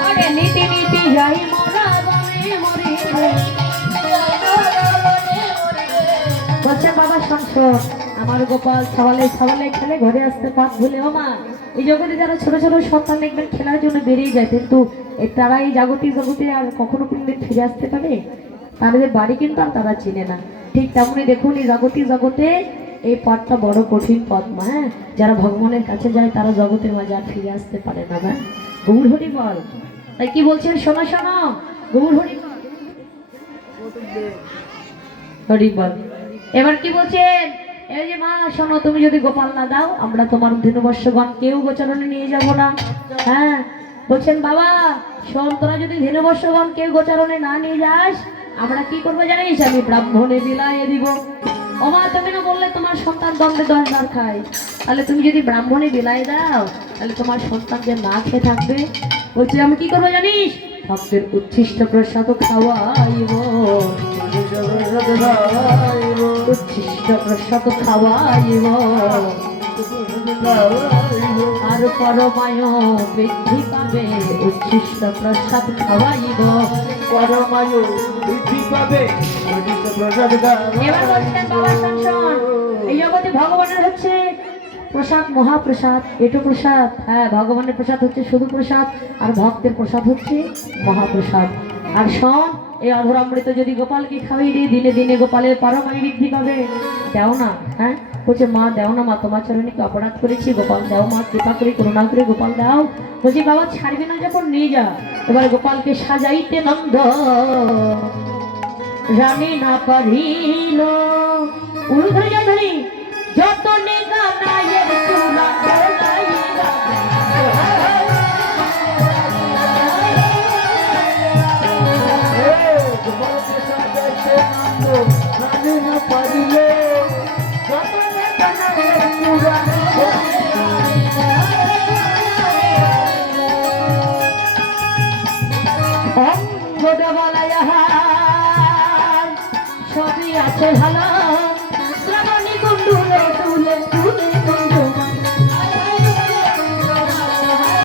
আরে নীতি নীতি যাই মোরা বনে মরি বলছে বাবা সংসদ আমার গোপাল সওয়ালে সওয়ালে খেলে ঘরে আসতে পাত ভুলে ও মা এই জগতে যারা ছোট ছোট সন্তান দেখবেন খেলার জন্য বেরিয়ে যায় কিন্তু তারা এই জাগতিক জগতে আর কখনো কোনদিন ফিরে আসতে পারে তাদের বাড়ি কিন্তু আর তারা চিনে না ঠিক তেমনি দেখুন এই জাগতিক জগতে এই পথটা বড় কঠিন পথ মা হ্যাঁ যারা ভগবানের কাছে যায় তারা জগতের মাঝে আর ফিরে আসতে পারে না হ্যাঁ গৌর হরি বল তাই কি বলছেন শোনো শোনো গৌর হরি হরি বল এবার কি বলছেন এই যে মা শোনো তুমি যদি গোপাল না দাও আমরা তোমার ধেনুবর্ষগণ কেউ গোচরণে নিয়ে যাব না হ্যাঁ বলছেন বাবা শোন তোরা যদি ধেনুবর্ষগণ কেউ গোচরণে না নিয়ে যাস আমরা কি করবো জানিস আমি ব্রাহ্মণে বিলাইয়ে দিব ও মা তুমি না বললে তোমার সন্তান দ্বন্দ্বে 10 বার খায় তাহলে তুমি যদি ব্রাহ্মণে বিলাই দাও তাহলে তোমার সন্তান যে না খেয়ে থাকবে বলছি আমি কি করবো জানিস ভক্তের উচ্ছিষ্ট প্রসাদ খাওয়াইব উচ্ছিষ্ট প্রসাদ খাওয়াইব আর পরমায় বৃদ্ধি পাবে উচ্ছিষ্ট প্রসাদ খাওয়াইব পরমায়ু বৃদ্ধি পাবে এবার বলছেন বাবা সংসদ এই জগতে ভগবানের হচ্ছে প্রসাদ মহাপ্রসাদ এটো প্রসাদ হ্যাঁ ভগবানের প্রসাদ হচ্ছে শুধু প্রসাদ আর ভক্তের প্রসাদ হচ্ছে মহাপ্রসাদ আর শোন এই অধরামৃত যদি গোপালকে খাইয়ে দিয়ে দিনে দিনে গোপালের পরমায়ু বৃদ্ধি পাবে দেও না হ্যাঁ বলছে মা দেও না মা তোমার চরণে কি অপরাধ করেছি গোপাল দাও মা কৃপা করে করুণা করে গোপাল দাও বলছি বাবা ছাড়বি না যখন নিয়ে যা এবার গোপালকে সাজাইতে নন্দ রানী না পারিল উলুধরি ধরি যত নেগা নায়ের চূড়া সবই আছে ভালো